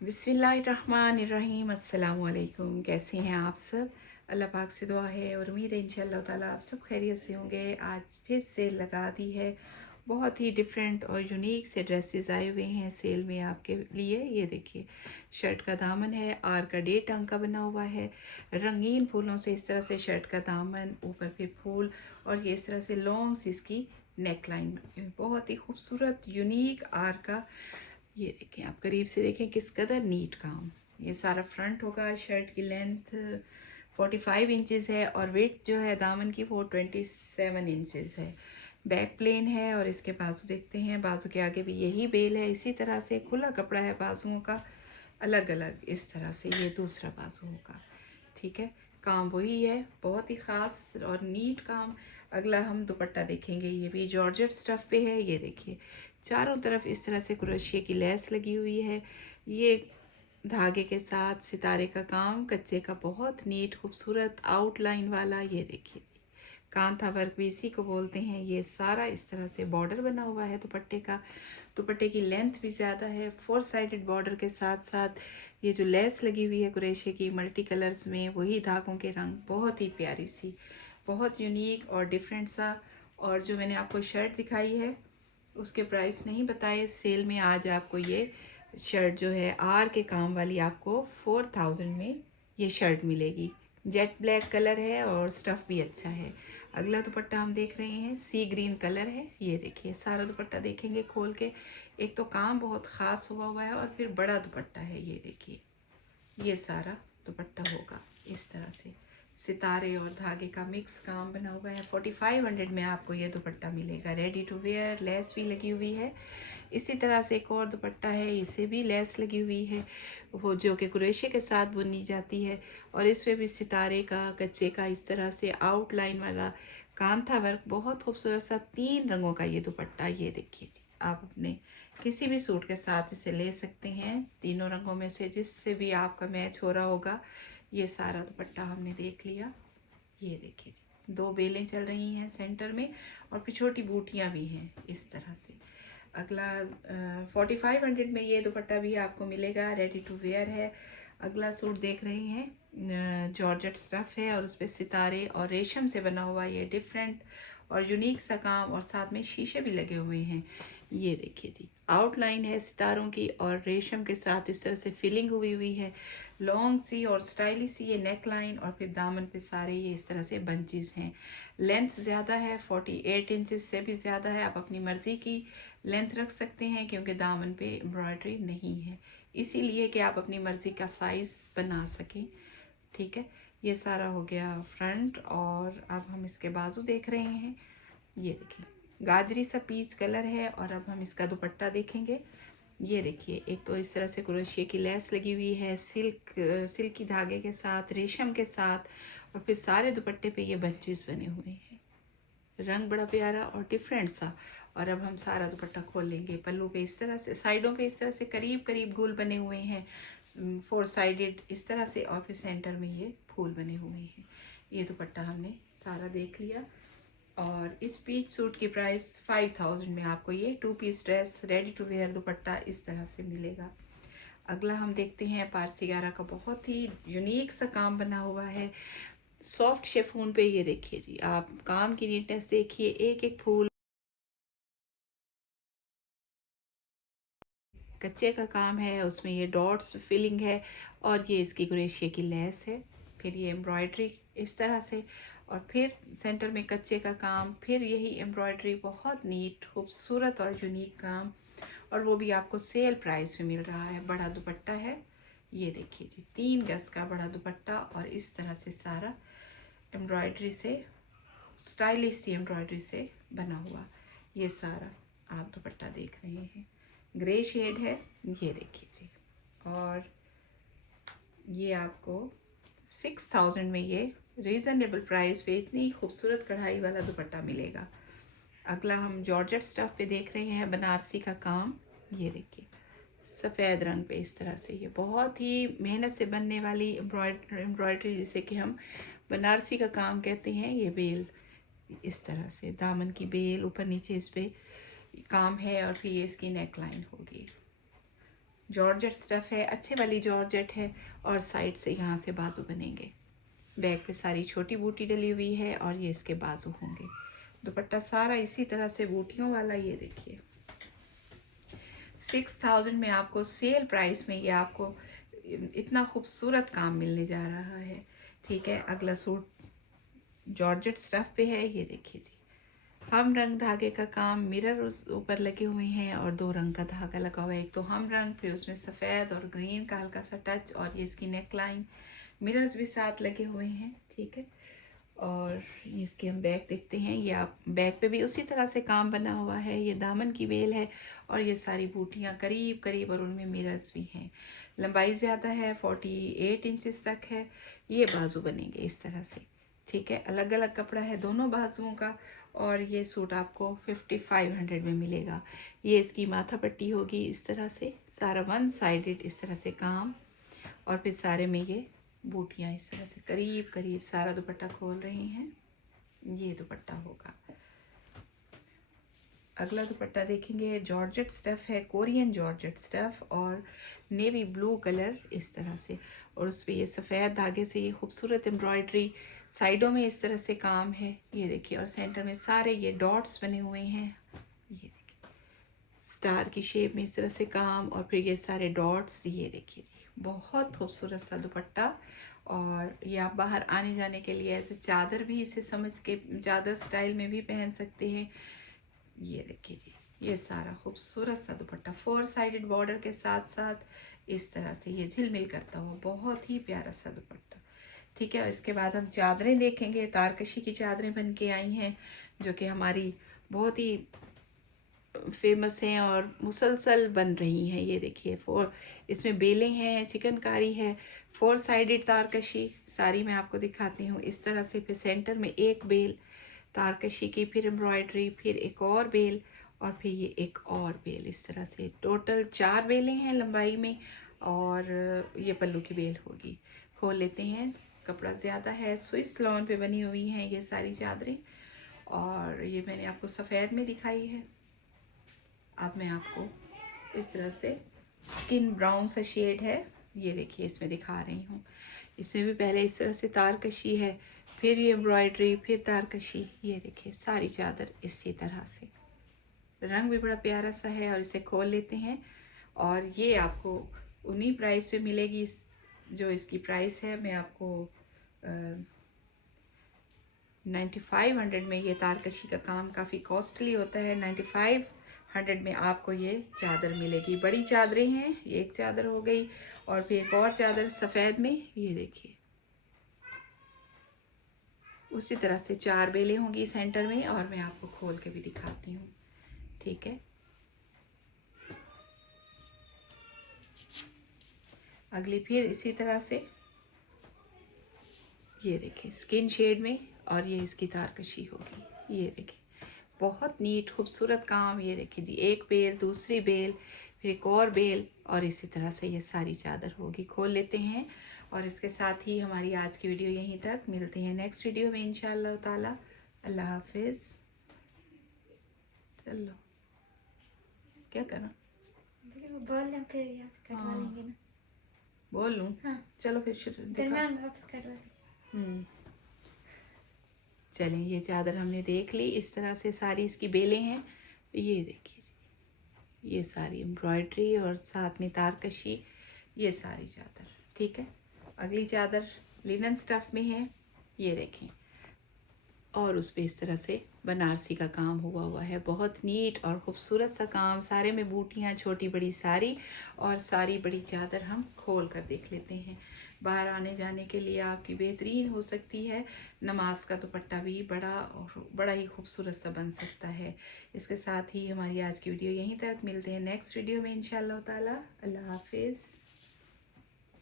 बिस्मिल्लाहिर्रहमानिर्रहीम। अस्सलाम वालेकुम। कैसे हैं आप सब? अल्लाह पाक से दुआ है और उम्मीद है इंशाअल्लाह ताला आप सब खैरियत से होंगे। आज फिर सेल लगा दी है। बहुत ही डिफरेंट और यूनिक से ड्रेसेस आए हुए हैं सेल में आपके लिए। ये देखिए, शर्ट का दामन है, आर का डे टांग का बना हुआ है, रंगीन फूलों से इस तरह से शर्ट का दामन, ऊपर फिर फूल और ये इस तरह से लॉन्ग सी इसकी नेक लाइन। बहुत ही खूबसूरत यूनिक आर का। ये देखें, आप करीब से देखें किस कदर नीट काम। ये सारा फ्रंट होगा। शर्ट की लेंथ 45 इंचज़ है और वेट जो है दामन की वो 27 इंचज़ है। बैक प्लेन है और इसके बाजू देखते हैं, बाजू के आगे भी यही बेल है। इसी तरह से खुला कपड़ा है बाजुओं का, अलग अलग इस तरह से ये दूसरा बाजू होगा। ठीक है, काम वही है, बहुत ही ख़ास और नीट काम। अगला हम दुपट्टा देखेंगे। ये भी जॉर्जेट स्टफ़ पे है। ये देखिए, चारों तरफ इस तरह से क्रोशिया की लेस लगी हुई है। ये धागे के साथ सितारे का काम, कच्चे का, बहुत नीट खूबसूरत आउटलाइन वाला। ये देखिए, कांथा वर्क भी इसी को बोलते हैं। ये सारा इस तरह से बॉर्डर बना हुआ है दुपट्टे का। दुपट्टे की लेंथ भी ज़्यादा है। 4 साइडेड बॉर्डर के साथ साथ ये जो लेस लगी हुई है कुरेशे की मल्टी कलर्स में, वही धागों के रंग, बहुत ही प्यारी सी, बहुत यूनिक और डिफरेंट सा। और जो मैंने आपको शर्ट दिखाई है उसके प्राइस नहीं बताए। सेल में आज आपको ये शर्ट जो है आर के काम वाली आपको 4000 में ये शर्ट मिलेगी। जेट ब्लैक कलर है और स्टफ़ भी अच्छा है। अगला दुपट्टा हम देख रहे हैं, सी ग्रीन कलर है। ये देखिए, सारा दुपट्टा देखेंगे खोल के। एक तो काम बहुत ख़ास हुआ हुआ है और फिर बड़ा दुपट्टा है। ये देखिए, ये सारा दुपट्टा होगा इस तरह से, सितारे और धागे का मिक्स काम बना हुआ है। 4500 में आपको ये दुपट्टा मिलेगा। रेडी टू वेयर, लेस भी लगी हुई है। इसी तरह से एक और दुपट्टा है, इसे भी लेस लगी हुई है, वो जो कि कुरेशे के साथ बुनी जाती है। और इसमें भी सितारे का, कच्चे का इस तरह से आउटलाइन वाला कांथा वर्क, बहुत खूबसूरत सा 3 रंगों का ये दुपट्टा। ये देखिए जी, आप अपने किसी भी सूट के साथ इसे ले सकते हैं, तीनों रंगों में से जिससे भी आपका मैच हो रहा होगा। ये सारा दुपट्टा हमने देख लिया। ये देखिए जी, 2 बेलें चल रही हैं सेंटर में और फिर छोटी बूटियाँ भी हैं इस तरह से। अगला 4500 में ये दुपट्टा भी आपको मिलेगा। रेडी टू वेयर है। अगला सूट देख रहे हैं, जॉर्जेट स्टफ़ है और उस पर सितारे और रेशम से बना हुआ ये डिफरेंट और यूनिक सा काम, और साथ में शीशे भी लगे हुए हैं। ये देखिए जी, आउटलाइन है सितारों की और रेशम के साथ इस तरह से फिलिंग हुई हुई है। लॉन्ग सी और स्टाइलिश सी ये नेक लाइन और फिर दामन पे सारे ये इस तरह से बंचेस हैं। लेंथ ज़्यादा है, 48 इंचज़ से भी ज़्यादा है। आप अपनी मर्ज़ी की लेंथ रख सकते हैं क्योंकि दामन पे एम्ब्रॉयडरी नहीं है, इसीलिए कि आप अपनी मर्ज़ी का साइज़ बना सकें। ठीक है, ये सारा हो गया फ्रंट। और अब हम इसके बाजू देख रहे हैं। ये देखिए, गाजरी सा पीच कलर है। और अब हम इसका दुपट्टा देखेंगे। ये देखिए, एक तो इस तरह से क्रोशिया की लेस लगी हुई है, सिल्की धागे के साथ, रेशम के साथ, और फिर सारे दुपट्टे पे ये बंचेस बने हुए हैं। रंग बड़ा प्यारा और डिफरेंट सा। और अब हम सारा दुपट्टा खोल लेंगे। पल्लू पे इस तरह से, साइडों पे इस तरह से करीब करीब गोल बने हुए हैं, 4 साइडेड इस तरह से, और फिर सेंटर में ये फूल बने हुए हैं। ये दुपट्टा हमने सारा देख लिया। और इस पीच सूट की प्राइस 5000 में आपको ये 2 piece dress ready to wear dupatta इस तरह से मिलेगा। अगला हम देखते हैं पारसी गारा का, बहुत ही यूनिक सा काम बना हुआ है सॉफ्ट शेफून पे। ये देखिए जी, आप काम की नीटनेस देखिए, एक एक फूल कच्चे का काम है, उसमें ये डॉट्स फिलिंग है और ये इसकी क्रोशिया की लेस है। फिर ये एम्ब्रॉयडरी इस तरह से, और फिर सेंटर में कच्चे का काम, फिर यही एम्ब्रॉयडरी, बहुत नीट खूबसूरत और यूनिक काम। और वो भी आपको सेल प्राइस में मिल रहा है। बड़ा दुपट्टा है। ये देखिए जी, 3 गज का बड़ा दुपट्टा और इस तरह से सारा एम्ब्रॉयडरी से, स्टाइलिश सी एम्ब्रॉयडरी से बना हुआ ये सारा आप दुपट्टा देख रहे हैं। ग्रे शेड है। ये देखिए जी, और ये आपको 6000 में ये रीज़नेबल प्राइस पे इतनी खूबसूरत कढ़ाई वाला दुपट्टा मिलेगा। अगला हम जॉर्जेट स्टफ़ पे देख रहे हैं, बनारसी का काम। ये देखिए, सफ़ेद रंग पे इस तरह से, ये बहुत ही मेहनत से बनने वाली एम्ब्रॉयडरी जिसे कि हम बनारसी का काम कहते हैं। ये बेल इस तरह से, दामन की बेल ऊपर नीचे इस पर काम है और फिर ये इसकी नेक लाइन होगी। जॉर्जेट स्टफ़ है, अच्छे वाली जॉर्जेट है और साइड से यहाँ से बाजू बनेंगे। बैक पे सारी छोटी बूटी डली हुई है और ये इसके बाजू होंगे। दुपट्टा सारा इसी तरह से बूटियों वाला, ये देखिए 6000 में आपको सेल प्राइस में ये आपको इतना खूबसूरत काम मिलने जा रहा है। ठीक है, अगला सूट जॉर्जेट स्टफ़ पे है, ये देखिए जी हम रंग धागे का काम, मिरर उस ऊपर लगे हुए हैं और 2 रंग का धागा लगा हुआ है। एक तो हम रंग, फिर उसमें सफ़ेद और ग्रीन का हल्का सा टच, और ये इसकी नेक लाइन, मिरर्स भी साथ लगे हुए हैं। ठीक है, और ये इसके हम बैक देखते हैं। ये आप बैक पे भी उसी तरह से काम बना हुआ है। ये दामन की बेल है और ये सारी बूटियाँ करीब करीब, और उनमें मिरर्स भी हैं। लंबाई ज़्यादा है, 48 इंचज़ तक है। ये बाजू बनेंगे इस तरह से। ठीक है, अलग अलग कपड़ा है दोनों बाजुओं का, और ये सूट आपको 5500 में मिलेगा। ये इसकी माथा पट्टी होगी इस तरह से, सारा वन साइडेड इस तरह से काम, और फिर सारे में ये बूटियाँ इस तरह से करीब करीब। सारा दुपट्टा खोल रही हैं, ये दुपट्टा होगा। अगला दुपट्टा देखेंगे, जॉर्जेट स्टफ़ है, कोरियन जॉर्जेट स्टफ़, और नेवी ब्लू कलर इस तरह से, और उस पर ये सफ़ेद धागे से ये खूबसूरत एम्ब्रॉयडरी, साइडों में इस तरह से काम है, ये देखिए, और सेंटर में सारे ये डॉट्स बने हुए हैं, ये देखिए स्टार की शेप में इस तरह से काम, और फिर ये सारे डॉट्स, ये देखिए जी बहुत खूबसूरत सा दुपट्टा। और ये आप बाहर आने जाने के लिए ऐसे चादर भी इसे समझ के चादर स्टाइल में भी पहन सकते हैं। ये देखिए जी, ये सारा खूबसूरत सा दुपट्टा 4 साइडेड बॉर्डर के साथ साथ इस तरह से ये झिलमिल करता हुआ बहुत ही प्यारा सा दुपट्टा। ठीक है, और इसके बाद हम चादरें देखेंगे। तारकशी की चादरें बन के आई हैं, जो कि हमारी बहुत ही फेमस हैं और मुसलसल बन रही हैं। ये देखिए इसमें बेलें हैं, चिकनकारी है, 4 साइडेड तारकशी सारी मैं आपको दिखाती हूँ इस तरह से। फिर सेंटर में एक बेल तारकशी की, फिर एम्ब्रॉयडरी, फिर एक और बेल, और फिर ये एक और बेल, इस तरह से टोटल 4 बेलें हैं लंबाई में, और ये पल्लू की बेल होगी। खोल लेते हैं, कपड़ा ज़्यादा है, स्विस लॉन पे बनी हुई हैं ये सारी चादरें, और ये मैंने आपको सफ़ेद में दिखाई है। अब मैं आपको इस तरह से स्किन ब्राउन सा शेड है, ये देखिए इसमें दिखा रही हूँ। इसमें भी पहले इस तरह से तारकशी है, फिर ये एम्ब्रॉयडरी, फिर तारकशी, ये देखिए सारी चादर इसी तरह से। रंग भी बड़ा प्यारा सा है, और इसे खोल लेते हैं, और ये आपको उन्हीं प्राइस पे मिलेगी। जो इसकी प्राइस है मैं आपको 9500 में, ये तारकशी का काम काफ़ी कॉस्टली होता है, 9500 में आपको ये चादर मिलेगी। बड़ी चादरें हैं, ये एक चादर हो गई, और फिर एक और चादर सफ़ेद में, ये देखिए उसी तरह से 4 बेलें होंगी सेंटर में, और मैं आपको खोल के भी दिखाती हूँ। ठीक है, अगली फिर इसी तरह से, ये देखिए स्किन शेड में, और ये इसकी तारकशी होगी, ये देखिए बहुत नीट खूबसूरत काम। ये देखिए जी, एक बेल, दूसरी बेल, फिर एक और बेल, और इसी तरह से ये सारी चादर होगी। खोल लेते हैं, और इसके साथ ही हमारी आज की वीडियो यहीं तक। मिलते हैं नेक्स्ट वीडियो में इंशाअल्लाह ताला। अल्लाह हाफिज़। चलो क्या करा, बोल लें फिर यहाँ से कटवा लेंगे ना। बोल लूँ? हाँ, चलो फिर शुरू दरम्यान में वापस कटवा लेंगे। चलें, ये चादर हमने देख ली, इस तरह से सारी इसकी बेलें हैं, ये देखिए जी, ये सारी एम्ब्रॉयडरी और साथ में तारकशी, ये सारी चादर। ठीक है, अगली चादर लिनन स्टफ़ में है, ये देखें, और उस पर इस तरह से बनारसी का काम हुआ है, बहुत नीट और ख़ूबसूरत सा काम। सारे में बूटियाँ छोटी बड़ी सारी, और सारी बड़ी चादर हम खोल कर देख लेते हैं। बाहर आने जाने के लिए आपकी बेहतरीन हो सकती है। नमाज का दुपट्टा भी बड़ा और बड़ा ही खूबसूरत सा बन सकता है। इसके साथ ही हमारी आज की वीडियो यहीं तक। मिलते हैं नेक्स्ट वीडियो में इंशाअल्लाह ताला। अल्लाह हाफिज़।